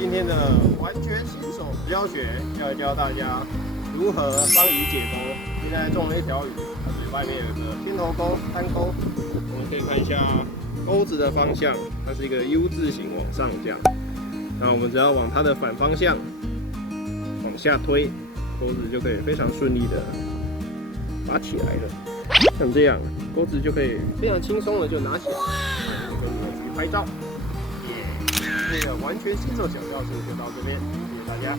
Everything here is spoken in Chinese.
今天的完全新手教学，要教大家如何帮鱼解钩。现在中了一条鱼，它嘴外面有个偏头钩、单钩，我们可以看一下钩子的方向，它是一个 U 字形往上这样。那我们只要往它的反方向往下推，钩子就可以非常顺利的拔起来了。像这样，钩子就可以非常轻松的就拿起来，跟我去拍照。这个完全新手小教室就到这边，谢谢大家。